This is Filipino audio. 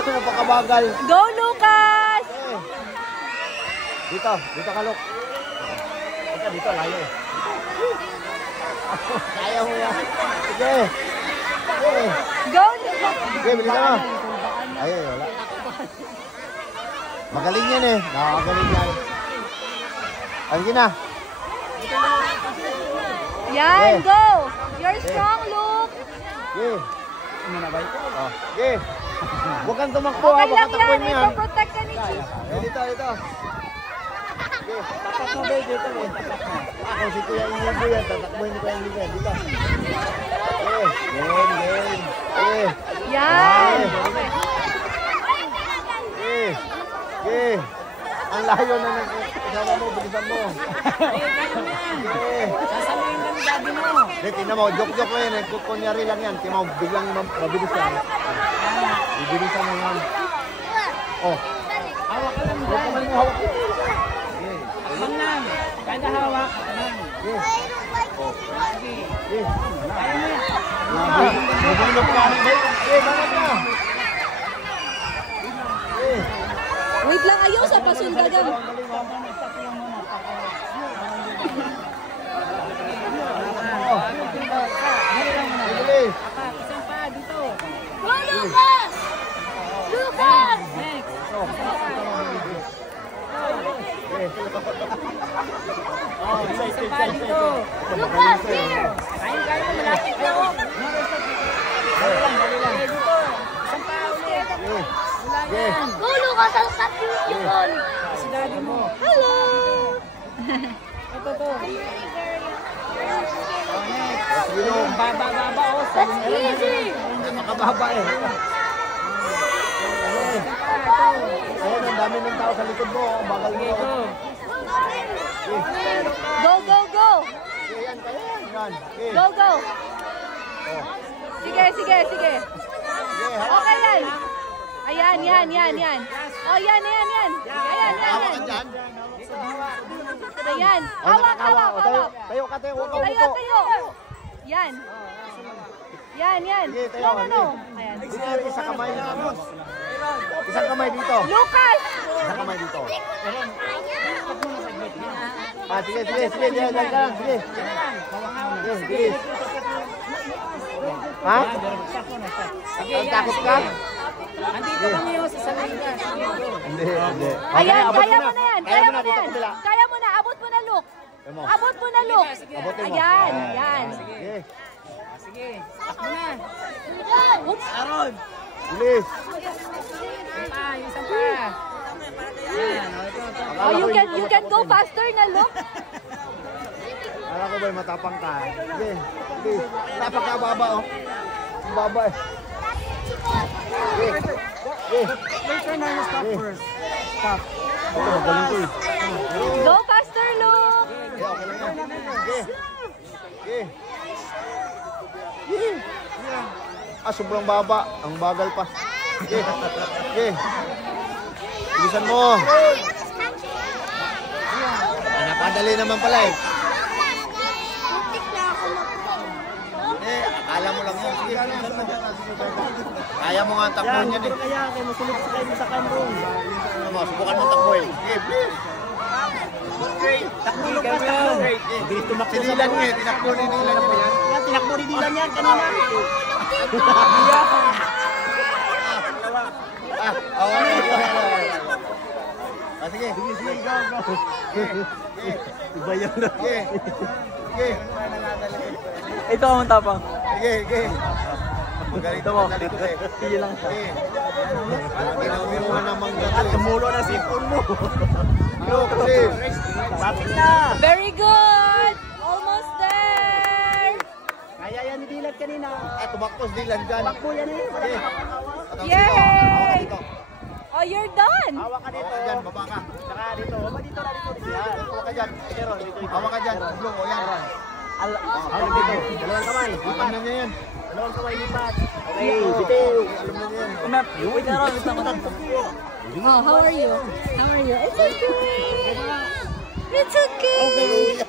Kaso napakabagal. Go, Lucas! Dito ka, Luk. Dito, layo eh. Kaya mo yan. Sige. Go, Lucas! Sige, bilis na. Ay, wala. Magaling yan eh. Nakakagaling yan. Ayun na. Yan, go! You're strong, Luke! Sige. Sige. Huwag kang tumakbo ha. Okay Baka lang takbuhin yan. mo yan. Ipaprotect ka ni Chief. Dito. Sige. Tapak mo ba dito eh. Ako si Kuya Inigo yan. Tatakbuhin ni Kuya Inigo yan. Dito. Sige. Game. Sige. Yan! Sige. Ang layo na kasama mo. Bilisan mo. Sige. Sasaluhin ka ni daddy mo. Tingnan mo. Joke lang yan. Kunyari lang yan. Tingnan mo. Biglang mabilis yan. Ibilisan mo yan. Oh. Hawak ka lang Huwag dyan. ka mo hawak. Akman lang. Kada hawak. Sige. Sige. Kaya mo yan. Nabulog ka. Sige, banat na. Sige. Wait lang, ayaw sa pasundagan. Bilis. Isang pa dito. Go, Lucas! Lucas! Next. Isang pa dito. Lucas, here! Kaya mo malapit na ako. Dali lang. Dito. Isang pa ulit. Wala yan. Go, Lucas! I'll stop you ball! Si daddy mo. Hello! Ito. Yung Baba. That's easy! makababa eh. Ayun, ang dami ng tao sa likod mo. Bagal mo. Go, go, go! Sige, yan. Yan. Sige. Go, go! Oh. Sige. Sige, hawak. Okay yan! Ayan. Oh, yan. Hawak ka dyan. Ayan. Hawak. Tayo ka. Huwag ka Tayo. umuko. Yan. Yan. Sige, tayo ka. No. Ayan. Dito, isang kamay. Isang kamay dito. Lucas! Isang kamay dito. Sige. Diyan lang. Sige. Bilis. Ha? Ang takot ka? Andito kami sa salida. Hindi. Ayan, abot kaya mo na yan. Kaya mo na dito kabila. Kaya mo na. Abot mo na, Luke. Mo. Abot mo na, Luke. Abutin mo. Ayan. Yan. Sige. Sige. Takbo na. Oops. Aron. Bilis. Isang pa. Yan. Ito. Oh, you can go faster na, Luke. Alam ko ba'y matapang ka? Sige. Tapak ka baba oh. Ang baba eh. Sige. Wait for Nano stop first. Stop. Ito, magaling ko eh. Go faster, Luke. Okay lang yan. Sige. Sobrang baba. Ang bagal pa. Sige. Bilisan mo. Napadali naman pala eh. Akala mo lang yun. Sige. Kaya mo nga ang takbuhin yan eh. Kaya kayo masulog sa kayo sa kanrong. Subukan mo takbuhin. Sige, please. Takbo ka yan. Bilis tumakbo Si Dylan nga eh. Tinakbo ni Dylan mo yan. Tinakbo ni Dylan yan kanina. Sige. Go. Iba yan na. Sige. Ito ang tapang. Sige. Magaling mo. Sige lang. Ginawa mo namang gato. At tumulo na sipon mo. Go, please. Bakit na? Very good. Almost there. Kaya yan ni Dylan kanina. Tumakbo si Dylan dyan. Takbo yan eh. Sige. Yay! Dito. Oh, you're done. Hawak ka dito. Hawak ka dyan, baba ka. Saka dito. Baba dito. Yan. Hawak ka dyan. Hawak ka dyan. Blong, o yan. Hawak dito. Dalawang kamay. Ipan na niya yan. Dalawang kamay lipat. Okay, bitiw. Alam na niya yan. Umap. Wait na ron. Oh, how are you? It's okay. It's okay.